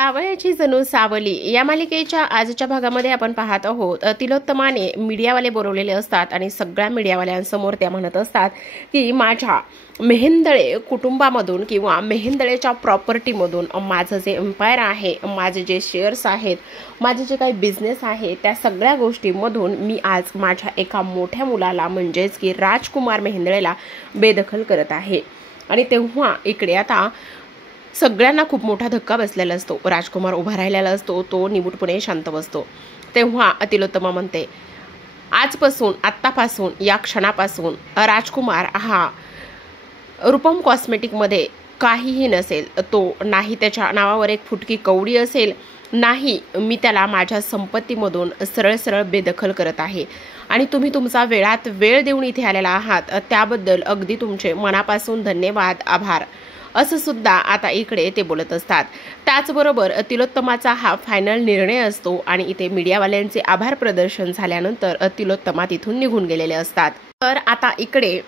सावळ्याची जणू सावली या मालिकेच्या आजच्या भागामध्ये आपण पाहत आहोत. तिलोत्तमाने मीडियावाले बोलवलेले असतात आणि सगळ्या मीडियावाल्यांसमोर त्या म्हणत असतात की माझ्या मेहेंदळे कुटुंबामधून किंवा मेहेंदळेच्या प्रॉपर्टीमधून माझं जे एम्पायर आहे, माझे जे शेअर्स आहेत, माझे जे काही बिझनेस आहे, त्या सगळ्या गोष्टींमधून मी आज माझ्या एका मोठ्या मुलाला म्हणजेच की राजकुमार मेहेंदळेला बेदखल करत आहे. आणि तेव्हा इकडे आता सगळ्यांना खूप मोठा धक्का बसलेला असतो. राजकुमार उभा राहिलेला असतो, तो निमूटपणे शांत बसतो. तेव्हा तिलोत्तमा म्हणते, आजपासून आत्तापासून या क्षणापासून राजकुमार हा रूपम कॉस्मेटिकमध्ये काहीही नसेल. तो नाही त्याच्या नावावर एक फुटकी कवडी असेल, नाही मी त्याला माझ्या संपत्तीमधून सरळ सरळ बेदखल करत आहे. आणि तुम्ही तुमचा वेळात वेळ देऊन इथे आलेला आहात त्याबद्दल अगदी तुमचे मनापासून धन्यवाद, आभार, असं सुद्धा आता इकडे ते बोलत असतात. त्याचबरोबर तिलोत्तमाचा हा फायनल निर्णय असतो आणि इथे मीडियावाल्यांचे आभार प्रदर्शन झाल्यानंतर तिलोत्तमा तिथून निघून गेलेले असतात. तर आता इकडे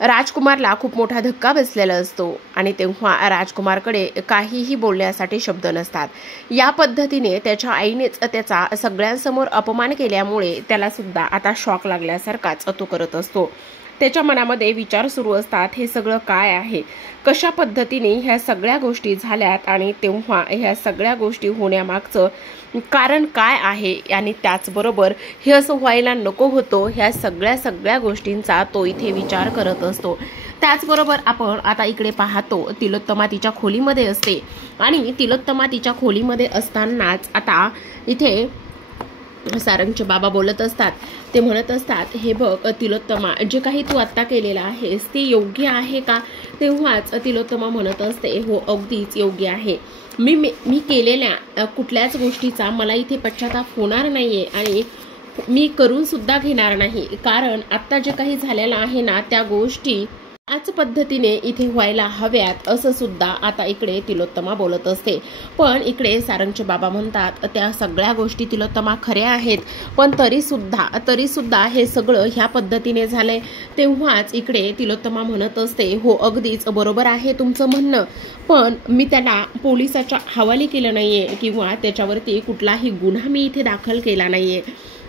राजकुमारला खूप मोठा धक्का बसलेला असतो आणि तेव्हा राजकुमारकडे काहीही बोलण्यासाठी शब्द नसतात. या पद्धतीने त्याच्या आईनेच त्याचा सगळ्यांसमोर अपमान केल्यामुळे त्याला सुद्धा आता शॉक लागल्यासारखाच तो करत असतो. त्याच्या मनामध्ये विचार सुरू असतात, हे सगळं काय आहे, कशा पद्धतीने ह्या सगळ्या गोष्टी झाल्यात आणि तेव्हा ह्या सगळ्या गोष्टी होण्यामागचं कारण काय आहे आणि त्याचबरोबर हे असं व्हायला नको होतं. ह्या सगळ्या गोष्टींचा तो इथे विचार करत असतो. त्याचबरोबर आपण आता इकडे पाहतो, तिलोत्तमा तिच्या खोलीमध्ये असते आणि तिलोत्तमा तिच्या खोलीमध्ये असतानाच आता इथे सारंगचे बाबा बोलत असतात. ते म्हणत असतात, हे बघ तिलोत्तमा, जे काही तू आत्ता केलेलं आहेस ते योग्य आहे का? तेव्हाच तिलोत्तमा म्हणत असते, हो अगदीच योग्य आहे. मी केलेल्या कुठल्याच गोष्टीचा मला इथे पश्चाताप होणार नाहीये आणि मी करून सुद्धा घेणार नाही. कारण आत्ता जे काही झालेलं आहे ना, त्या गोष्टी याच पद्धतीने इथे व्हायला हव्यात, असं सुद्धा आता इकडे तिलोत्तमा बोलत असते. पण इकडे सारंगचे बाबा म्हणतात, त्या सगळ्या गोष्टी तिलोत्तमा खऱ्या आहेत, पण तरी सुद्धा हे सगळं ह्या पद्धतीने झालंय. तेव्हाच इकडे तिलोत्तमा म्हणत असते, हो अगदीच बरोबर आहे तुमचं म्हणणं, पण मी त्याला पोलिसाच्या हवाली केलं नाहीये किंवा त्याच्यावरती कुठलाही गुन्हा मी इथे दाखल केला नाहीये.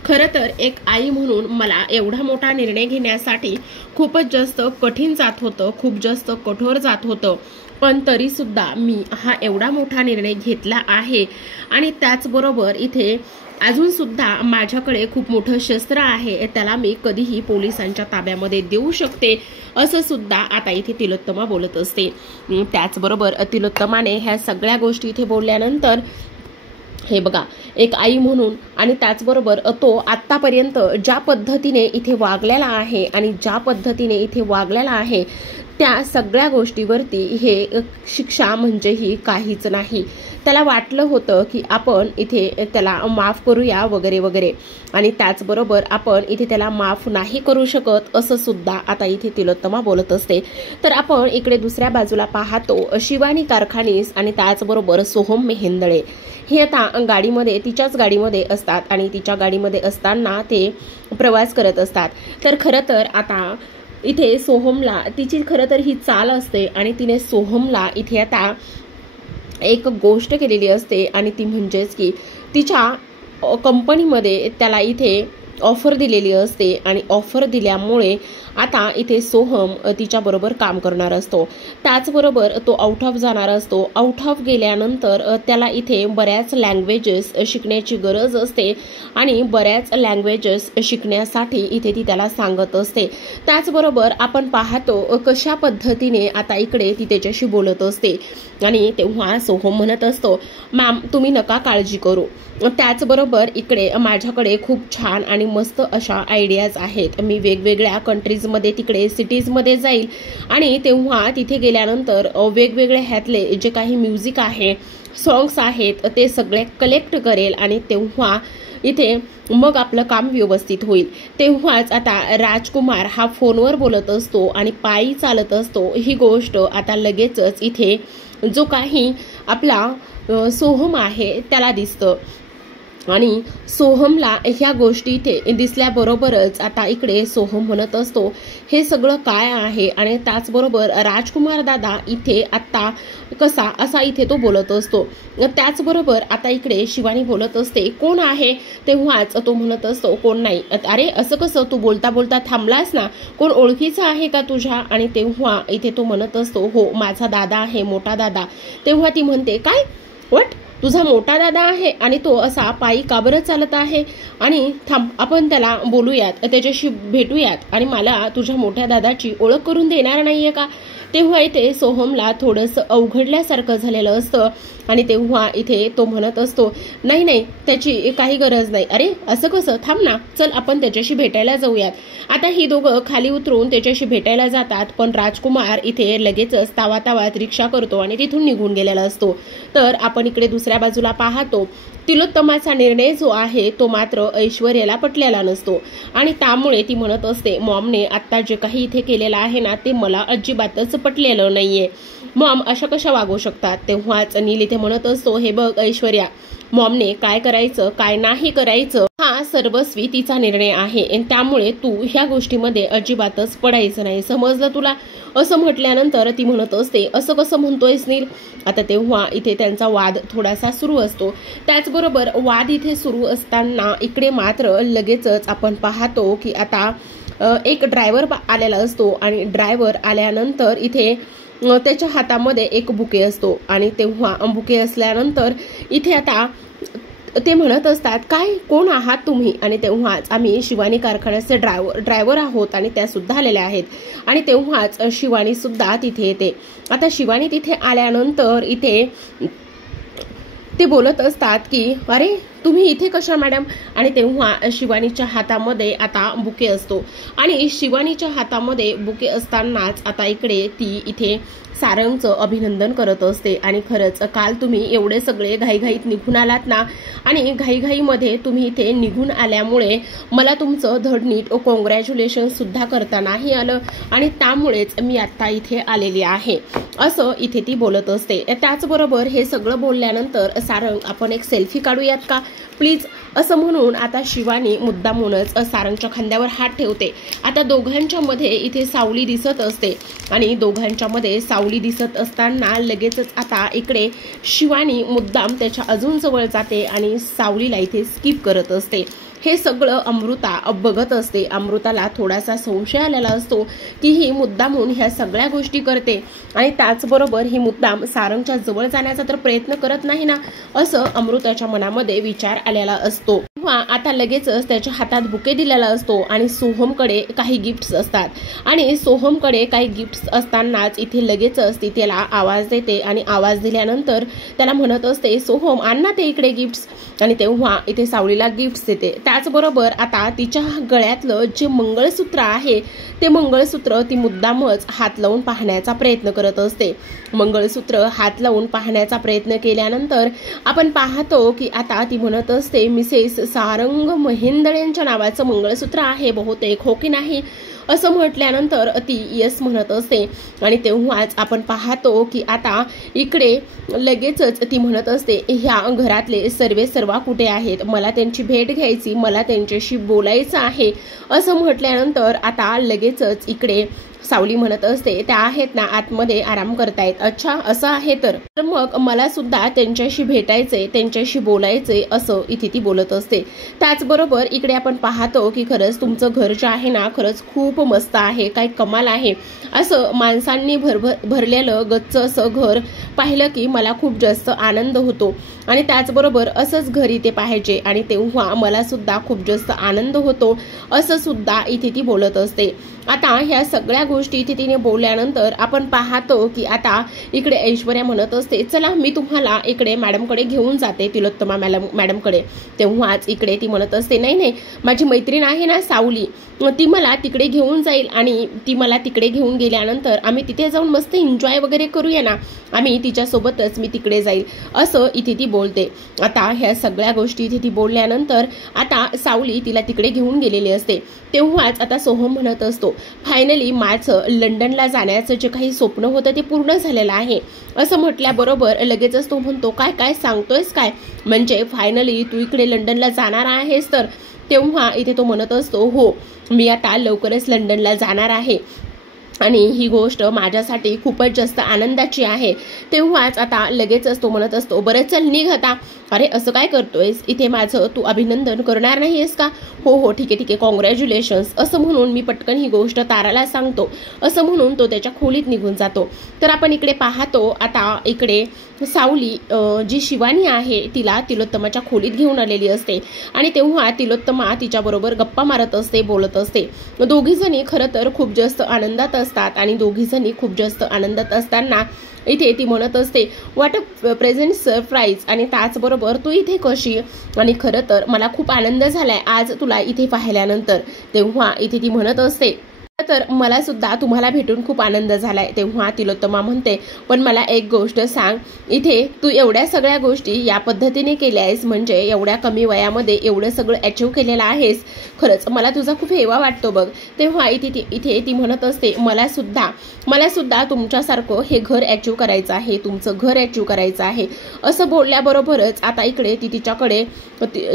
खरं तर एक आई म्हणून मला एवढा मोठा निर्णय घेण्यासाठी खूपच जास्त कठीण जात होतं, खूप जास्त कठोर जात होतं, पण तरी सुद्धा मी हा एवढा मोठा निर्णय घेतला आहे. आणि त्याचबरोबर इथे अजून सुद्धा माझ्याकडे खूप मोठं शस्त्र आहे, त्याला मी कधीही पोलिसांच्या ताब्यामध्ये देऊ शकते, असं सुद्धा आता इथे तिलोत्तमा बोलत असते. त्याचबरोबर तिलोत्तमाने ह्या सगळ्या गोष्टी इथे बोलल्यानंतर, हे बघा, एक आई म्हणून आणि त्याचबरोबर तो आत्तापर्यंत ज्या पद्धतीने इथे वागलेला आहे आणि ज्या पद्धतीने इथे वागलेला आहे त्या सगळ्या गोष्टीवरती हे शिक्षा म्हणजे ही काहीच नाही. त्याला वाटलं होतं की आपण इथे त्याला माफ करूया वगैरे वगैरे, आणि त्याचबरोबर आपण इथे त्याला माफ नाही करू शकत, असं सुद्धा आता इथे तिलोत्तमा बोलत असते. तर आपण इकडे दुसऱ्या बाजूला पाहतो, शिवानी कारखानीस आणि त्याचबरोबर सोहम मेहेंदळे हे आता गाडीमध्ये, तिच्याच गाडीमध्ये असतात आणि तिच्या गाडीमध्ये असताना ते प्रवास करत असतात. तर खरं तर आता इथे सोहमला, तिची खरं तर ही चाल असते आणि तिने सोहमला इथे आता एक गोष्ट केलेली असते आणि ती म्हणजेच की तिच्या कंपनीमध्ये त्याला इथे ऑफर दिलेली असते आणि ऑफर दिल्यामुळे आता इथे सोहम तिच्याबरोबर काम करणार असतो. त्याचबरोबर तो आउट ऑफ जाणार असतो. आउट ऑफ गेल्यानंतर त्याला इथे बऱ्याच लँग्वेजेस शिकण्याची गरज असते आणि बऱ्याच लँग्वेजेस शिकण्यासाठी इथे ती त्याला सांगत असते. त्याचबरोबर आपण पाहतो कशा पद्धतीने आता इकडे ती त्याच्याशी बोलत असते आणि तेव्हा सोहम म्हणत असतो, मॅम तुम्ही नका काळजी करू. त्याचबरोबर इकडे माझ्याकडे खूप छान आणि मस्त अशा आयडियाज आहेत. मी वेगवेगळ्या कंट्रीजमध्ये, तिकडे सिटीजमध्ये जाईल आणि तेव्हा तिथे गेल्यानंतर वेगवेगळे ह्यातले जे काही म्युझिक आहे, सॉंग्स आहेत, ते सगळे कलेक्ट करेल आणि तेव्हा इथे मग आपलं काम व्यवस्थित होईल. तेव्हाच आता राजकुमार हा फोनवर बोलत असतो आणि पायी चालत असतो. ही गोष्ट आता लगेचच इथे जो काही आपला सोहम आहे त्याला दिसतं. आणि सोहमला ह्या गोष्टी इथे दिसल्याबरोबरच आता इकडे सोहम म्हणत असतो हे सगळं काय आहे, आणि त्याचबरोबर राजकुमार दादा इथे आता कसा असा इथे तो बोलत असतो. त्याचबरोबर आता इकडे शिवानी बोलत असते कोण आहे, तेव्हाच तो म्हणत असतो कोण नाही. अरे असं कसं, तू बोलता बोलता थांबलास ना, कोण ओळखीचा आहे का तुझ्या, आणि तेव्हा इथे तो म्हणत असतो हो माझा दादा आहे, मोठा दादा. तेव्हा ती म्हणते काय वट, तुझा मोठा दादा आहे आणि तो असा पायी का बरं चालत आहे, आणि थांब आपण त्याला बोलूयात, त्याच्याशी भेटूयात, आणि मला तुझ्या मोठ्या दादाची ओळख करून देणार नाहीये का. तेव्हा इथे सोहमला थोडंसं अवघडल्यासारखं झालेलं असतं, आणि तेव्हा इथे तो म्हणत असतो नाही नाही त्याची काही गरज नाही. अरे असं कसं, थांब ना, चल आपण त्याच्याशी भेटायला जाऊयात. आता ही दोघं खाली उतरून त्याच्याशी भेटायला जातात, पण राजकुमार इथे लगेचच तावातावात रिक्षा करतो आणि तिथून निघून गेलेला असतो. तर आपण इकडे दुसऱ्या बाजूला पाहतो तिलोत्तमाचा निर्णय जो आहे तो मात्र ऐश्वर्याला पटलेला नसतो, आणि त्यामुळे ती म्हणत असते मॉमने आता जे काही इथे केलेलं आहे ना ते मला अजिबातच पटलेलं नाहीये. मॉम अशा कशा वागू शकतात. तेव्हाच नील इथे म्हणत असतो हे बघ ऐश्वर्या, मॉमने काय करायचं काय नाही करायचं हा सर्वस्वी तिचा निर्णय आहे, आणि त्यामुळे तू ह्या गोष्टीमध्ये अजिबातच पडायचं नाही, समजलं तुला. असं म्हटल्यानंतर ती म्हणत असते असं कसं म्हणतोयस नील. आता तेव्हा इथे त्यांचा वाद थोडासा सुरू असतो. त्याचबरोबर वाद इथे सुरू असताना इकडे मात्र लगेचच आपण पाहतो की आता एक ड्रायव्हर आलेला असतो, आणि ड्रायव्हर आल्यानंतर इथे त्याच्या हातामध्ये एक बुके असतो, आणि तेव्हा बुके असल्यानंतर इथे आता ते म्हणत असतात काय कोण आहात तुम्ही, आणि तेव्हाच आम्ही शिवानी कारखान्याचे ड्रायव्हर आहोत, आणि त्या सुद्धा आलेल्या आहेत. आणि तेव्हाच शिवानी सुद्धा तिथे येते. आता शिवानी तिथे आल्यानंतर इथे ते बोलत असतात की अरे तुम्ही इथे कशा मॅडम, आणि तेव्हा शिवानीच्या हातामध्ये आता बुके असतो, आणि शिवानीच्या हातामध्ये बुके असतानाच आता इकडे ती इथे सारंगचं अभिनंदन करत असते. आणि खरंच काल तुम्ही एवढे सगळे घाईघाईत निघून आलात ना, आणि घाईघाईमध्ये तुम्ही इथे निघून आल्यामुळे मला तुमचं धडनीट कॉंग्रॅच्युलेशन सुद्धा करता नाही आलं, आणि त्यामुळेच मी आता इथे आलेली आहे असं इथे ती बोलत असते. त्याचबरोबर हे सगळं बोलल्यानंतर सारंग आपण एक सेल्फी काढूयात का प्लीज, असं म्हणून आता शिवानी मुद्दामूनच सारंगच्या खांद्यावर हात ठेवते. आता दोघांच्या मध्ये इथे सावली दिसत असते, आणि दोघांच्या मध्ये सावली दिसत असताना लगेचच आता इकडे शिवानी मुद्दाम त्याच्या अजून जवळ जाते आणि सावलीला इथे स्किप करत असते. हे सगळं अमृता बघत असते. अमृताला थोडासा संशय आलेला असतो की ही मुद्दामून ह्या सगळ्या गोष्टी करते, आणि त्याचबरोबर ही मुद्दाम सारंगच्या जवळ जाण्याचा तर प्रयत्न करत नाही ना, असं अमृताच्या मनामध्ये विचार आलेला असतो. आता लगेचच त्याच्या हातात बुके दिलेला असतो, आणि सोहमकडे काही गिफ्ट्स असतात, आणि सोहमकडे काही गिफ्ट्स असतानाच इथे लगेचच ती त्याला आवाज देते, आणि आवाज दिल्यानंतर त्याला म्हणत असते सोहम आण ना ते इकडे गिफ्ट्स, आणि तेव्हा इथे सावलीला गिफ्ट्स देते. त्याचबरोबर आता तिच्या गळ्यातलं जे मंगळसूत्र आहे ते मंगळसूत्र ती मुद्दामच हात लावून पाहण्याचा प्रयत्न करत असते. मंगळसूत्र हात लावून पाहण्याचा प्रयत्न केल्यानंतर आपण पाहतो की आता ती म्हणत असते मिसेस सारंग महेंदळे यांच्या नावाचं मंगळसूत्र आहे बहुतेक, हो की नाही, असं म्हटल्यानंतर ती यस म्हणत असते. आणि तेव्हाच आपण पाहतो की आता इकडे लगेचच ती म्हणत असते ह्या घरातले सर्वा कुठे आहेत, मला त्यांची भेट घ्यायची, मला त्यांच्याशी बोलायचं आहे, असं म्हटल्यानंतर आता लगेचच इकडे सावली म्हणत असते त्या आहेत ना आतमध्ये आराम करतायत. अच्छा असं आहे तर मग मला सुद्धा त्यांच्याशी भेटायचंय, त्यांच्याशी बोलायचंय, असं इथे ती बोलत असते. त्याचबरोबर इकडे आपण पाहतो की खरंच तुमचं घर जे आहे ना खरंच खूप मस्त आहे, काय कमाल आहे, असं माणसांनी भरलेलं गच्च असं घर पाहिलं की मला खूप जास्त आनंद होतो, आणि त्याचबरोबर असंच घर इथे पाहिजे, आणि तेव्हा मला सुद्धा खूप जास्त आनंद होतो, असं सुद्धा इथे ती बोलत असते. आता ह्या सगळ्या गोष्टी इथे तिने बोलल्यानंतर आपण पाहतो की आता इकडे ऐश्वर्या म्हणत असते चला मी तुम्हाला इकडे मॅडमकडे घेऊन जाते, तिलोत्तमा मॅडमकडे. तेव्हाच इकडे ती म्हणत असते नाही नाही माझी मैत्रीण आहे ना सावली, ती मला तिकडे घेऊन जाईल, आणि ती मला तिकडे घेऊन गेल्यानंतर आम्ही तिथे जाऊन मस्त एन्जॉय वगैरे करूया ना, आम्ही तिच्यासोबतच मी तिकडे जाईल, असं इथे ती बोलते. आता ह्या सगळ्या गोष्टी इथे ती बोलल्यानंतर आता सावली तिला तिकडे घेऊन गेलेली असते. तेव्हाच आता सोहम म्हणत असतो फायनली माझं लंडनला जाण्याचं जे काही स्वप्न होतं ते पूर्ण झालेलं आहे असं म्हटल्याबरोबर लगेचच तो म्हणतो, काय काय सांगतोयस काय, म्हणजे फायनली तू इकडे लंडनला जाणार आहेस तर. तेव्हा इथे तो म्हणत असतो, हो मी आता लवकरच लंडनला जाणार आहे आणि ही गोष्ट माझ्यासाठी खूपच जास्त आनंदाची आहे. तेव्हाच आता लगेचच तो म्हणत असतो, बरं चल निघ आता. अरे असं काय करतोयस, इथे माझं तू अभिनंदन करणार नाहीयेस का. हो हो ठीक आहे कॉंग्रॅच्युलेशन्स असं म्हणून मी पटकन ही गोष्ट ताराला सांगतो असं म्हणून तो त्याच्या खोलीत निघून जातो. तर आपण इकडे पाहतो आता इकडे सावली जी शिवानी आहे तिला तिलोत्तमाच्या खोलीत घेऊन आलेली असते आणि तेव्हा तिलोत्तमा तिच्याबरोबर गप्पा मारत असते, बोलत असते. दोघी जणी खरं तर खूप जास्त आनंदात असतात आणि दोघी जणी खूप जास्त आनंदात असताना इथे ती म्हणत असते, व्हॉट अ प्रेझेंट सरप्राईज, आणि त्याचबरोबर तू इथे कशी, आणि खरं तर मला खूप आनंद झालाय आज तुला इथे पाहिल्यानंतर. तेव्हा इथे ती म्हणत असते, तर मला सुद्धा तुम्हाला भेटून खूप आनंद झालाय. तेव्हा तिलोत्तमा म्हणते, पण मला एक गोष्ट सांग, इथे तू एवढ्या सगळ्या गोष्टी या पद्धतीने केल्या आहेस, म्हणजे एवढ्या कमी वयामध्ये एवढं सगळं अचीव केलेलं आहेस, खरंच मला तुझा खूप हेवा वाटतो बघ. तेव्हा इथे ती म्हणत असते, मला सुद्धा तुमच्यासारखं हे घर अचीव करायचं आहे, तुमचं घर अचीव करायचं आहे. असं बोलल्याबरोबरच आता इकडे ती तिच्याकडे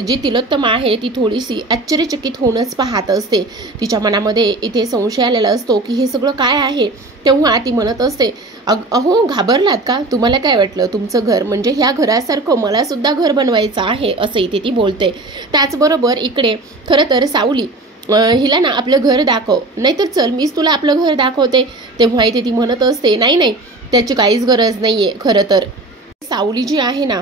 जी तिलोत्तमा आहे ती थोडीशी आश्चर्यचकित होऊनच पाहत असते. तिच्या मनामध्ये इथे संशय आलेला असतो की हे सगळं काय आहे. तेव्हा ती म्हणत असते, अहो घाबरलात का, तुम्हाला काय वाटलं, तुमचं घर म्हणजे ह्या घरासारखं मला सुद्धा घर बनवायचं आहे असं इथे ती बोलते. त्याचबरोबर इकडे खरं तर सावली हिला ना आपलं घर दाखव, नाहीतर चल मीच तुला आपलं घर दाखवते. तेव्हा इथे ती म्हणत असते, नाही त्याची काहीच गरज नाहीये. खरं तर सावली जी आहे ना,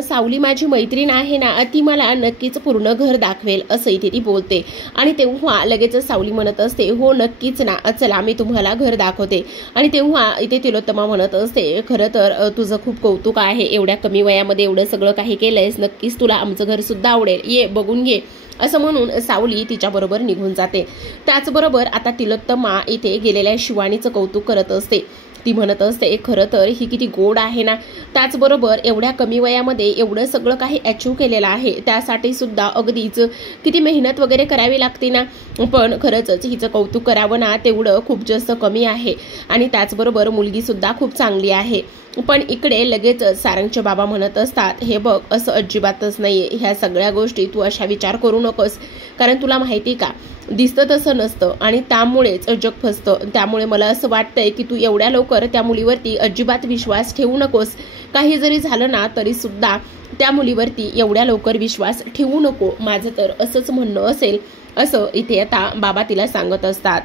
सावली माझी मैत्रीण आहे ना, ती मला नक्कीच पूर्ण घर दाखवेल असं इथे ती बोलते. आणि तेव्हा लगेच सावली म्हणत असते, हो नक्कीच ना, चला मी तुम्हाला घर दाखवते. आणि तेव्हा इथे तिलोत्तमा म्हणत असते, खरं तर तुझं खूप कौतुक आहे, एवढ्या कमी वयामध्ये एवढं सगळं काही केलंयस, नक्कीच तुला आमचं घर सुद्धा आवडेल, ये बघून घे असं म्हणून सावली तिच्याबरोबर निघून जाते. त्याचबरोबर आता तिलोत्तमा इथे गेलेल्या शिवानीचं कौतुक करत असते. ती म्हणत असते, खरं तर ही किती गोड आहे ना, त्याचबरोबर एवढ्या कमी वयामध्ये एवढं सगळं काही अचीव केलेलं आहे, त्यासाठी सुद्धा अगदीच किती मेहनत वगैरे करावी लागते ना, पण खरंच हिचं कौतुक करावं ना तेवढं खूप जास्त कमी आहे. आणि त्याचबरोबर मुलगी सुद्धा खूप चांगली आहे. पण इकडे लगेच सारंगचे बाबा म्हणत असतात, हे बघ असं अजिबातच नाहीये, ह्या सगळ्या गोष्टी तू अशा विचार करू नकोस, कारण तुला माहिती का दिसतं तसं नसतं आणि त्यामुळेच जग फसतं. त्यामुळे मला असं वाटतंय की तू एवढ्या लवकर त्या मुलीवरती अजिबात विश्वास ठेवू नकोस. काही जरी झालं ना तरी सुद्धा त्या मुलीवरती एवढ्या लवकर विश्वास ठेवू नको, माझं तर असंच म्हणणं असेल असं इथे आता बाबा तिला सांगत असतात.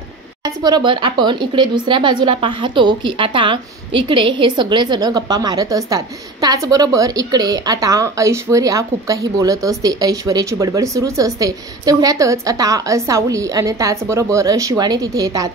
त्याचबरोबर आपण इकडे दुसऱ्या बाजूला पाहतो की आता इकडे हे सगळेजण गप्पा मारत असतात. त्याचबरोबर इकडे आता ऐश्वर्या खूप काही बोलत असते, ऐश्वर्याची बडबड सुरूच असते. तेवढ्यातच आता सावली आणि त्याचबरोबर शिवानी तिथे येतात.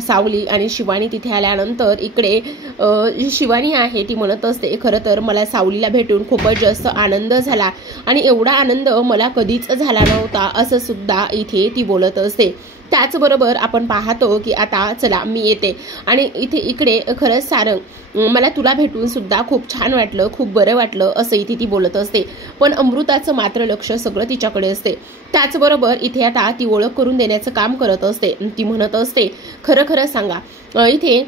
सावली आणि शिवानी तिथे आल्यानंतर इकडे शिवानी आहे ती म्हणत असते, खरं तर मला सावलीला भेटून खूपच जास्त आनंद झाला आणि एवढा आनंद मला कधीच झाला नव्हता असं सुद्धा इथे ती बोलत असते. त्याचबरोबर आपण पाहतो की आता चला मी येते. आणि इकडे खरंच सारंग मला तुला भेटून सुद्धा खूप छान वाटलं, खूप बरं वाटलं असं इथे ती बोलत असते. पण अमृताचं मात्र लक्ष सगळं तिच्याकडे असते. त्याचबरोबर इथे आता ती ओळख करून देण्याचं काम करत असते. ती म्हणत असते, खरं खरं सांगा इथे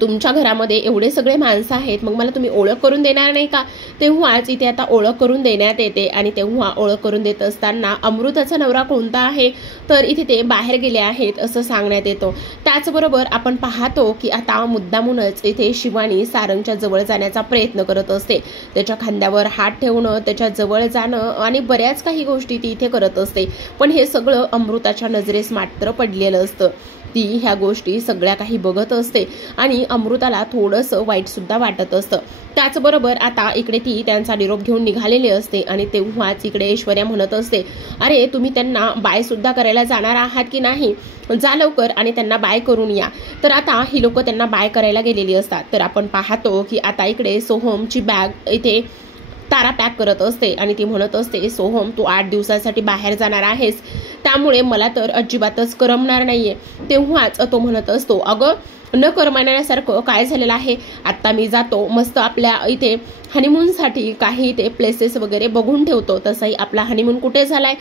तुमच्या घरामध्ये एवढे सगळे माणसं आहेत, मग मला तुम्ही ओळख करून देणार नाही का. तेव्हाच इथे आता ओळख करून देण्यात येते. आणि तेव्हा ओळख करून देत असताना अमृताचा नवरा कोणता आहे तर इथे ते बाहेर गेले आहेत असं सांगण्यात येतं. त्याचबरोबर आपण पाहतो की आता मुद्दामूनच इथे शिवानी सारंगच्या जवळ जाण्याचा प्रयत्न करत असते. त्याच्या खांद्यावर हात ठेवणं, त्याच्या जवळ जाणं आणि बऱ्याच काही गोष्टी ती इथे करत असते. पण हे सगळं अमृताच्या नजरेस मात्र पडलेलं असतं. ती ह्या गोष्टी सगळ्या काही बघत असते आणि अमृताला थोडंसं वाईट सुद्धा वाटत असतं. त्याचबरोबर आता इकडे ती त्यांचा निरोप घेऊन निघालेली असते. आणि तेव्हाच इकडे ऐश्वर्या म्हणत असते, अरे तुम्ही त्यांना बाय सुद्धा करायला जाणार आहात की नाही, जा लवकर आणि त्यांना बाय करून या. तर आता ही लोक त्यांना बाय करायला गेलेली असतात. तर आपण पाहतो की आता इकडे सोहमची बॅग इथे तारा पॅक करत असते आणि ती म्हणत असते, सोहम तू 8 दिवसासाठी बाहेर जाणार आहेस, त्यामुळे मला तर अजिबातच करमणार नाहीये. तेव्हाच तो म्हणत असतो, अगं न करमण्यासारखं काय झालेलं आहे, आता मी जातो मस्त आपल्या इथे हनीमूनसाठी काही इथे प्लेसेस वगैरे बघून ठेवतो. तसंही आपला हनीमून कुठे झालाय,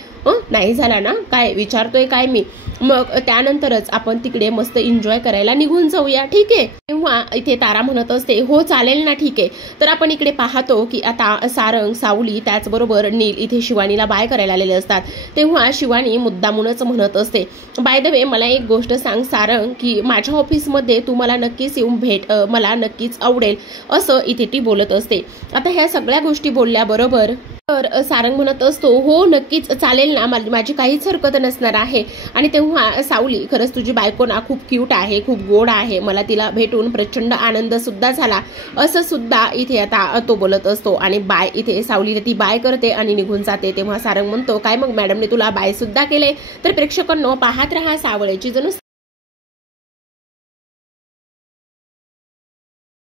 नाही झाला ना, काय विचारतोय काय मी, मग त्यानंतरच आपण तिकडे मस्त एन्जॉय करायला निघून जाऊया, ठीक आहे. तेव्हा इथे तारा म्हणत असते, हो चालेल ना, ठीक आहे. तर आपण इकडे पाहतो की आता सारंग, सावली, त्याचबरोबर नील इथे शिवानीला बाय करायला आलेले असतात. तेव्हा शिवानी मुद्दामूनच म्हणत असते, बाय द वे मला एक गोष्ट सांग सारंग, की माझ्या ऑफिसमध्ये तू मला नक्कीच येऊन भेट, मला नक्कीच आवडेल, असं इथे ती बोलत असते. आता ह्या सगळ्या गोष्टी बोलल्याबरोबर तर सारंग म्हणत असतो, हो नक्कीच चालेल ना, माझी काहीच हरकत नसणार आहे. आणि तेव्हा सावली, खरंच तुझी बायको ना खूप क्यूट आहे, खूप गोड आहे, मला तिला भेटून प्रचंड आनंद सुद्धा झाला, असं सुद्धा इथे आता तो बोलत असतो. आणि बाय इथे सावलीला ती बाय करते आणि निघून जाते. तेव्हा सारंग म्हणतो, काय मग मॅडमने तुला बाय सुद्धा केले. तर प्रेक्षकांनो पाहत रहा सावळीची जणू